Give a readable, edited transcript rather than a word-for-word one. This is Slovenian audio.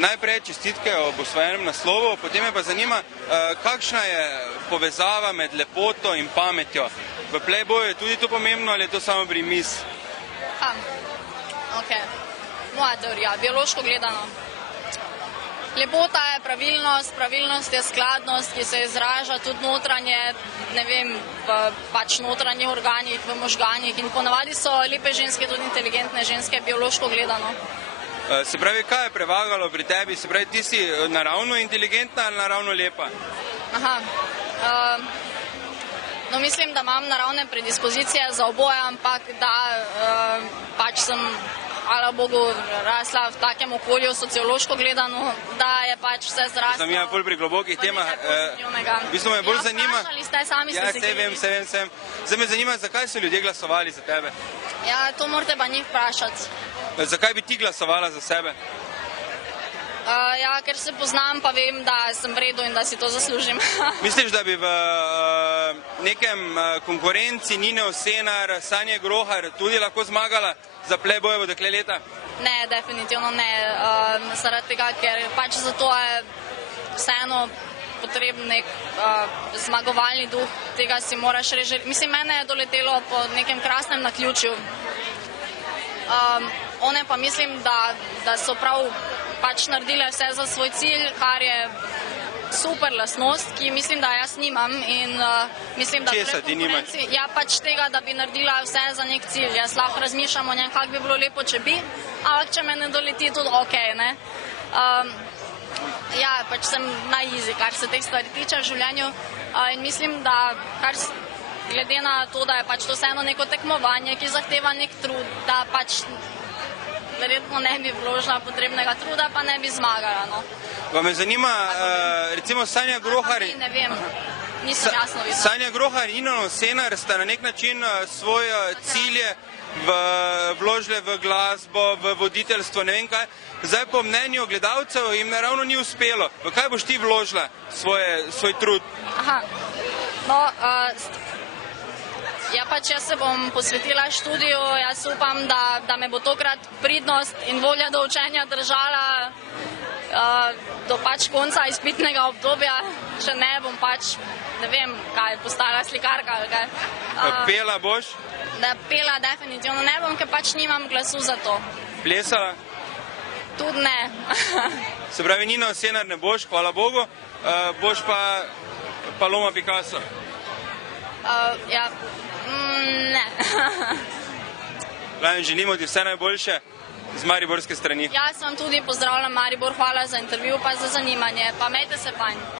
Najprej čestitke ob osvojenem naslovu, potem me pa zanima, kakšna je povezava med lepoto in pametjo. V Playboyu je tudi to pomembno ali je to samo primis? Ok, moja teorija, biološko gledano. Lepota je pravilnost, pravilnost je skladnost, ki se izraža tudi notranje, ne vem, v pač notranjih organih, v možganjih in ponavadi so lepe ženske, tudi inteligentne ženske, biološko gledano. Se pravi, kaj je prevagalo pri tebi? Se pravi, ti si naravno inteligentna ali naravno lepa? No, mislim, da imam naravne predispozicije za oboje, ampak da pač sem, hvala Bogu, rasla v takem okolju, sociološko gledano, da je pač vse zraslo. Sem ja bolj pri globokih temah. V bistvu me bolj zanima... Ja, vprašali ste, sami ste se vem. Zdaj me zanima, zakaj so ljudje glasovali za tebe? Ja, to morate pa njih vprašati. Zakaj bi ti glasovala za sebe? Ja, ker se poznam, pa vem, da sem v redu in da si to zaslužim. Misliš, da bi v nekem konkurenci Nine Osenar, Sanje Grohar tudi lahko zmagala za Playboyevo dekle leta? Ne, definitivno ne. Zaradi tega, ker pač zato je vseeno potreben nek zmagovalni duh, tega si moraš reči. Mislim, mene je doletelo po nekem krasnem naključju. One pa mislim, da so prav pač naredile vse za svoj cilj, kar je super lastnost, ki mislim, da jaz nimam in mislim, da Česa ti nimaš? Ja, pač tega, da bi naredila vse za nek cilj. Jaz lahko razmišljam o njem, kako bi bilo lepo, če bi, ampak če me ne doleti, tudi ok, ne. Ja, pač sem na easy, kar se teh stvari tiče v življenju in mislim, da glede na to, da je pač to vseeno neko tekmovanje, ki zahteva nek trud, da pač verjetno ne bi vložila potrebnega truda, pa ne bi zmagala, no. Pa me zanima, recimo Sanja Grohar... Ne vem, nisem jasno videla. Sanja Grohar in Nina Osenar sta na nek način svoje cilje vložile v glasbo, v voditeljstvo, ne vem kaj. Zdaj po mnenju gledalcev jim ravno ni uspelo. V kaj boš ti vložila svoj trud? No, ja, pač jaz se bom posvetila študiju, jaz upam, da me bo tokrat pridnost in volja do učenja držala do pač konca izpitnega obdobja, če ne bom pač, ne vem, kaj, postala slikarka ali kaj. Pela boš? Da pela definitivno ne bom, ker pač nimam glasu za to. Plesala? Tudi ne. Se pravi, Nina Osenar ne boš, hvala Bogu, boš pa Paloma Picasso? Ja, ne. Želimo ti vse najboljše z mariborske strani. Jaz vam tudi pozdravljam Maribor, hvala za intervju pa za zanimanje, pa imejte se fajn.